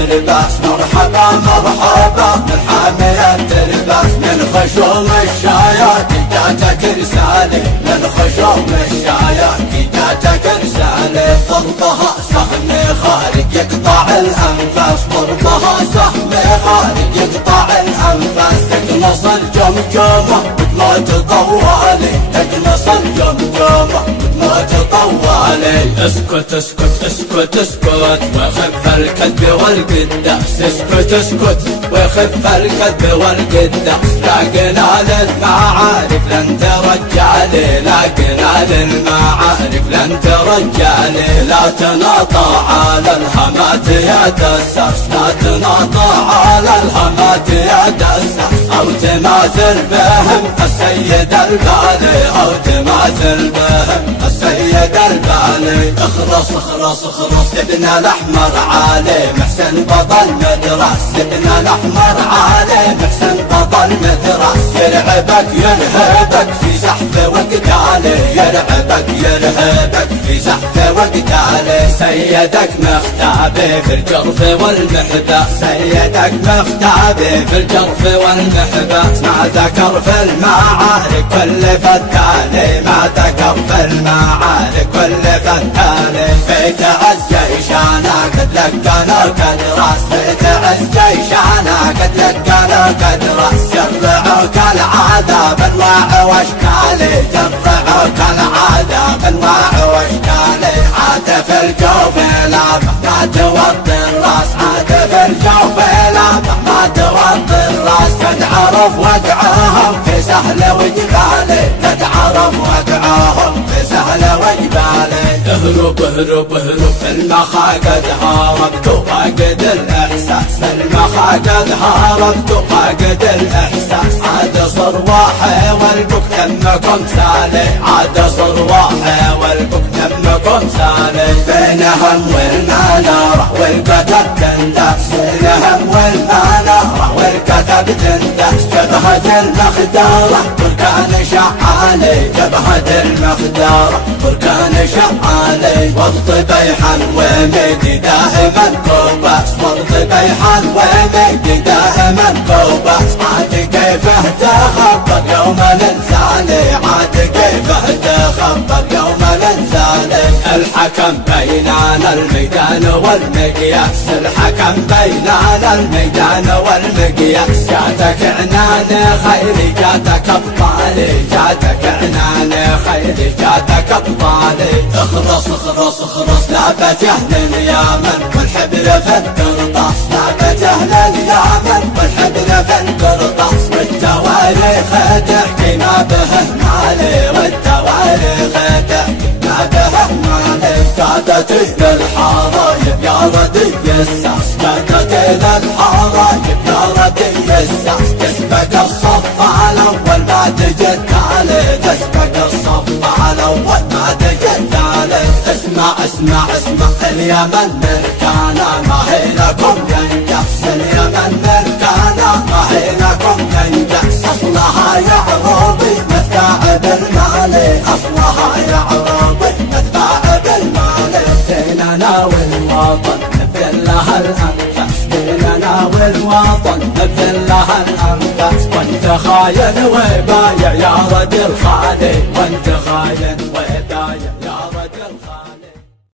تلبس، مرحبا مرحبا من حامية تلبس، من خشوم الشايات جاتك رسالة، من خشوم الشايات جاتك رسالة. ضربها سهم خارج يقطع الأنفاس، ضربها سهم خارج يقطع الأنفاس. تقلص الجمجمة وتموت طوالي، تقلص الجمجمة وتموت طوالي. اسكت اسكت اسكت اسكت وخف الكذب والقداس، اسكت اسكت وخف الكذب والقداس. لكن على المعارف لن ترجعلي، لكن على المعارف لن ترجعلي. لا تناطع على الهمات يا دساس، لا تناطع على الهمات يا دساس. أو تماثل بهم السيد البالي، أو تماثل بهم السيد البالي. اخرس اخرس اخرس ابن الأحمر علي محسن بطل مدرس، ابن الأحمر علي محسن بطل مدرس. يلعبك يرهبك في زحف وقتالي، يلعبك يرهبك في زحف وقتالي. سيدك مختابي في الجرف والمحبة، سيدك مختابي في الجرف والمحبة. ما ذكر في المعارك كل فتالي، ما ذكر في المعارك كل فتالي. بيت عز جيشانا قد لقانا قد راس، بيت عز جيشانا قد لقانا قد راس. جرعوك العذاب انواع واشكالي، جرعوك العذاب انواع واشكالي. عاد في الجوف لامح ما توطي الراس، عاد في الجوف لامح ما توطي الراس. قد عرف وقعهم في سهل وجبالي، قد عرف وقعهم في سهل وجبالي. اهرب اهرب اهرب في المخا قد هربت وفاقد الاحساس، في المخا قد هربت وفاقد الاحساس. عاد صرواحي والبك دمكم سالي، عاد صرواحي والبك دمكم سالي. بينهم والمنارة والكتب تندس، بينهم والمنارة والكتب تندس. جبهة المخدارة بركان شعالي، جبهة المخدارة بركان شعالي. وضط بيحا وميدي دائما كوباس، وضط بيحا وميدي دائما كوباس. عاد كيفه تخبر يوم الانزالي، عاد كيفه تخبر يوم الانزالي. الحكم بيننا الميدان والمقياس، الحكم بيننا الميدان والمقياس. جاتك عنان خيري جاتك ابطالي، جاتك عنان خيري جاتك ابطالي. اخرس اخرس اخرس لابت اهل اليمن والحبر في القرطاس، لابت اهل اليمن والحبر في القرطاس. والتواريخ تحكي ما به مالي، والتواريخ تحكي ما به مالي. قادت الى الحرايب يا ردي الساس، قادت الى الحرايب يا ردي الساس. تسبق الصف الاول ما تجي التالي، تسبق الصف الاول ما تجي التالي. اسمع اسمع اسمع اليمن مركانا ما هي لكم ينجس، اليمن مركانا ما هي لكم ينجس. اصلها يا عروبي متباع بالمالي، اصلها يا عروبي متباع بالمالي. ديننا والوطن نبذل لها الانفاس، ديننا والوطن نبذل لها الانفاس. وانت خاين وبايع يا رجل خالي، وانت خاين وبايع